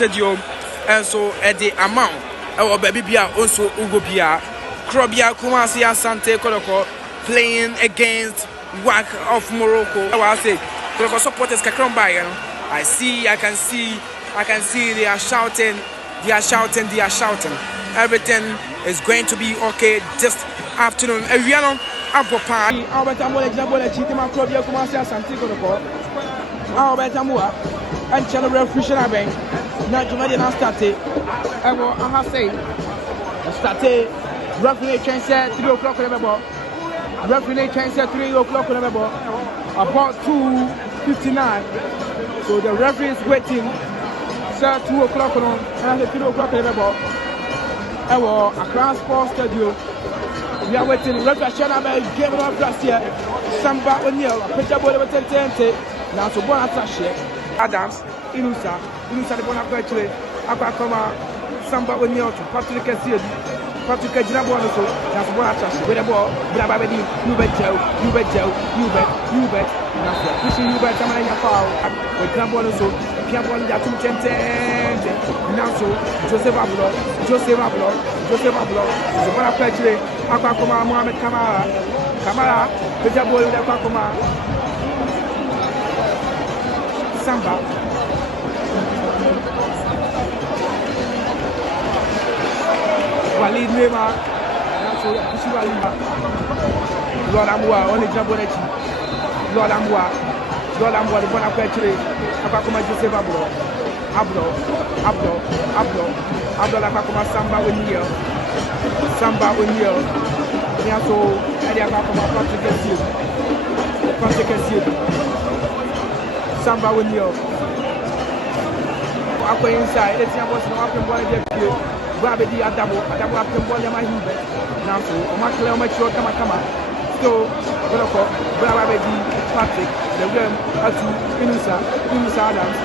Stadium, and so at the amount our baby bia also Ugobia, Krobia Kumasi Asante Kotoko playing against WAC of Morocco. I say Kotoko supporters can by, you know. I can see they are shouting. Everything is going to be okay this afternoon. Eviano Apopa. Albertamola Jabola Chitima Krobia Kumasi Asante Kotoko. Albertamua and Channel Refusion Bank. Now Jumadi now started. I will say started roughly train set 3 o'clock on the ball. Roughly train set 3 o'clock on the ball. About 2:59. So the referee is waiting. Sir, 2 o'clock on and 3 o'clock on the ball. I will Accra Sports Stadium. We are waiting. Referee Shana by game of last year. Samba O'Neill, Peter Boyle 10. Now so bon attaché. Adams, Inusa the bon attaché. Akakoma Samba O'Neill to Patrick Kessiedi. Patrick Jinabo so now so bon attaché. With the ball, Brababedi, you bet. Now so pushing you bet Tamana Yafao. With Jambo so Piabon Yatum 10. Now so Joseph Ablo. The bon attaché. Akakoma Mohamed Kamara, Peter Boyle Akakoma Samba. Walid Nema. Lord Amwa, only Jabonetti. Lord Amwa, the bon appreciate. Akakoma Joseph Ablo, Akakoma Samba O'Neill. Niaso, Eddie Akakoma Patrick Kessiedi. Samba O'Neill. Ako inside, let's see what's going to happen. Brabedi Adamo can ball my hube. Now, so, Omakle, Omacho, Kama. So, Brabedi Patrick, the Rem, Atu, Inusa Adams,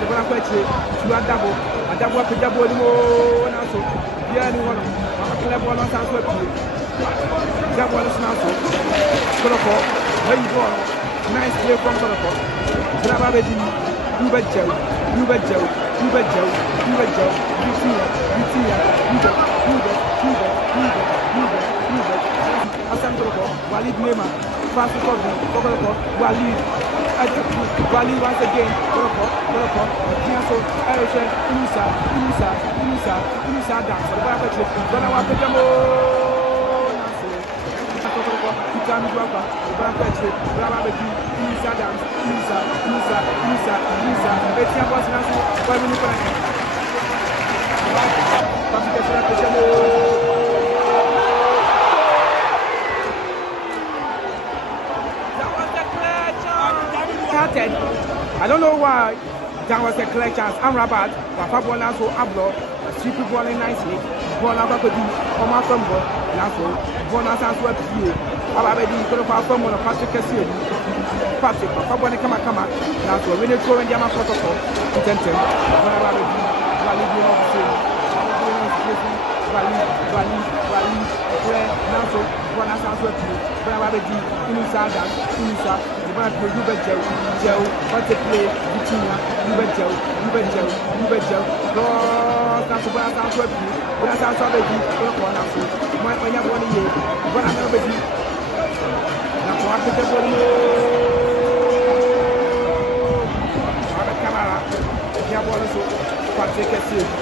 the Bonapache, to Adabo, Pijabo, now so, yeah, anyone. Clever on South that one is now so. Kotoko, where you go? Nice play from Kotoko. Brababedi, you bet Joe. Asante Kotoko, Walid Nema, pass to Kotoko, Walid once again, Kotoko, Tiaso, Eroshen, Inusa, dance, the Babaji, Bonawa Pejamo, Kitami Guapa, the Babaji, Brababedi, Inusa dance, Inusa, Etienne was now 5 minutes. I don't know why that was a clear chance. I'm Rabat, but Pablo Lanso Ablo, street balling nicely. Ball out of the Oma from Bo, Lanso, Bona Sanso at you. Ababedi, could have found one of Patrick Kessiedi. Patrick, Pablo Kama, Lanso, really throwing Yama Kotoko, Tenten, Nanso, Bona Sanso at you. Brababedi, Inusa, you bet Joe, what to play, Vitina, you bet Joe, God, that's what I sound with you, but that's how I saw you, when I want to hear, but I know with you. That's what I put the body. I'm a camera, Jabonaso, Patrick Kessiedi,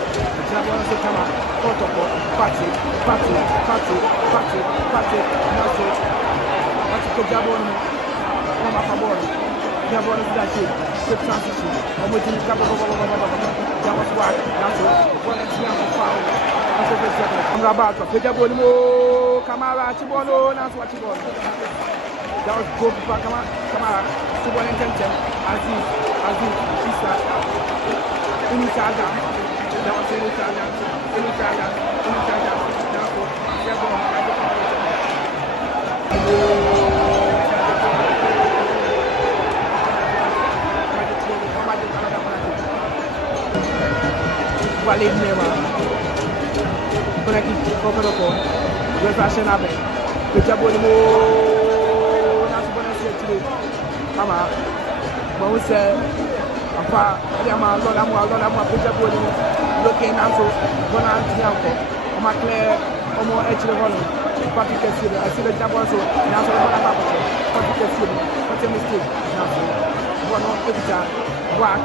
Jabonaso Kama, Kotoko, Patrick, Naso, Patrick Jabon. A favor, the ball is that shit, the transition, I'm waiting to cover that was what, that's what it's young foul. That's what it's I'm about to pick up on Kamara, Chibono, that's what you want. That was good for Kamara, Chibono intention, Aziz, Isa, Inusaga, that was Inusaga, Walid Nema, connected to Kotoko, refreshing up. The Jabonimo, kama. But we say, apa, Lord, I'm picture body looking into Donald Tianco. I'm a clear, I'm more actually running. Patrick Cassidy, I see the jump also. Now, so I'm a Patrick Cassidy. What's a mistake? Now, one on every time. Whack,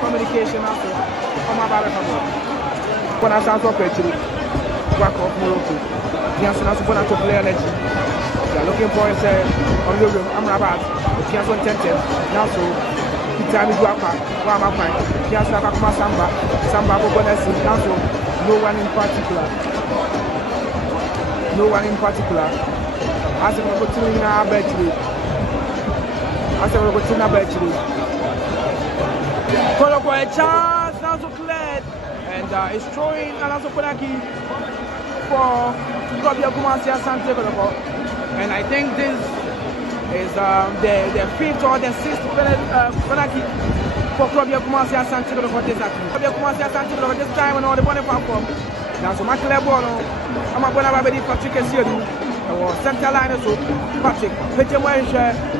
communication also. I'm about to come on. When I sound up actually, whack off Morocco. Yes, I'm supposed to play energy. They are looking for a say on the room. I'm Rabat. Yes, on 10. Now, so the time is Wapa. Why am I fine? Yes, I'm Samba. Samba, Bogonesi. Now, so no one in particular. No one in particular. As if we're continuing our battery. As if we're continuing our battery. Kotoko a chance now to clear. And it's throwing Alonso Konaki for Asante. And I think this is the fifth or the sixth penalty for Asante this time when all the money from. Now so much level I'm going to have a Patrick Cassidy or center line so Patrick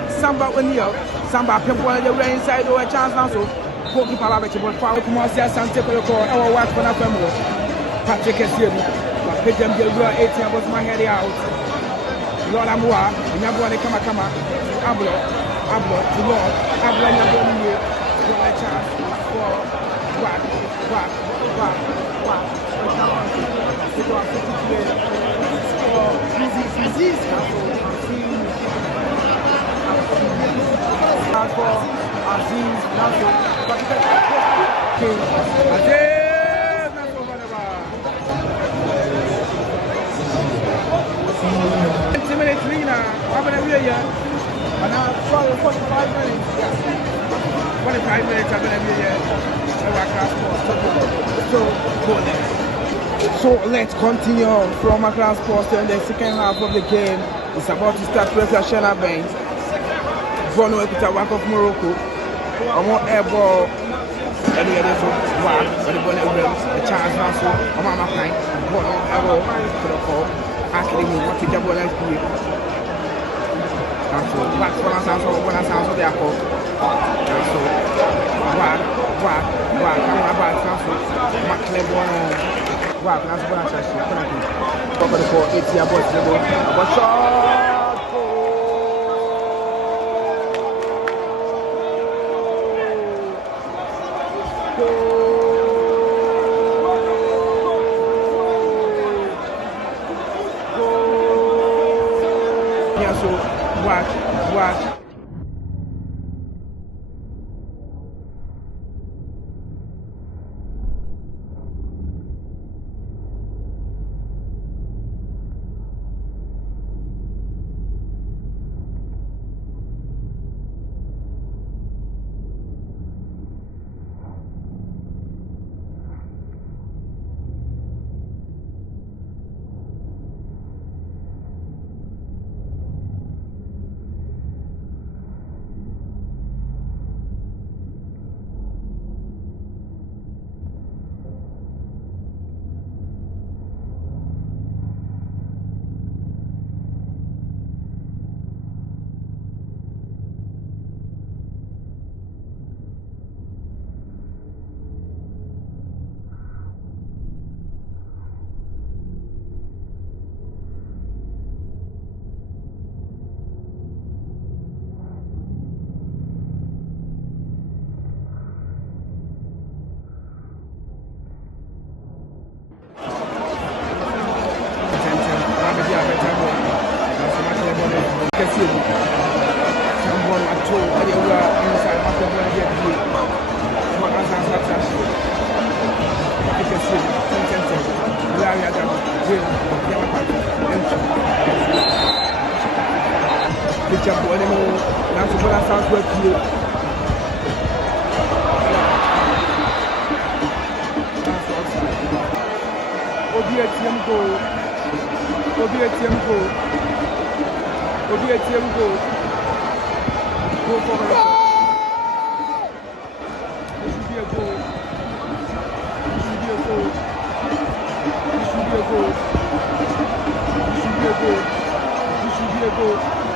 Samba when here Samba people the inside or a chance now so goalkeeper Asante our watch for Patrick Cassidy but Pedro Gilbert 18 was my head out Lord Amua never want to come Ablo to Lord Ablo never a chance for So let's continue from Accra Sports in the second half of the game. It's about to start with Shana Banks. Bono Ekuta Wak of Morocco. I want air ball. And the other Wak, but the ball a chance now. So I'm on my fine. Bono Ebo to the call. Actually, we want to double as we. So Wak for us, when I sound so therefore. So Wak, I'm about to Macleb one. Wow, that's what I said. Cover the ball, 80 about the ball. But shot! Yeah, so watch.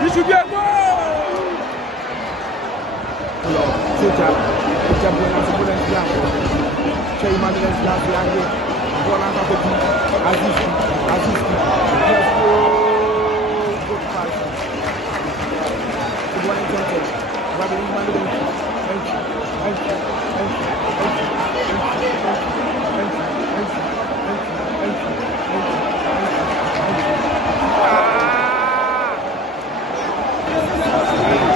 This should be a goal. Soldier, Japan, as a good example. Cherry Madeleine, last year, Bola Kakobi, Azizi, yes, good fight. Good one, Johnson, Rabbi Madeleine, thank you.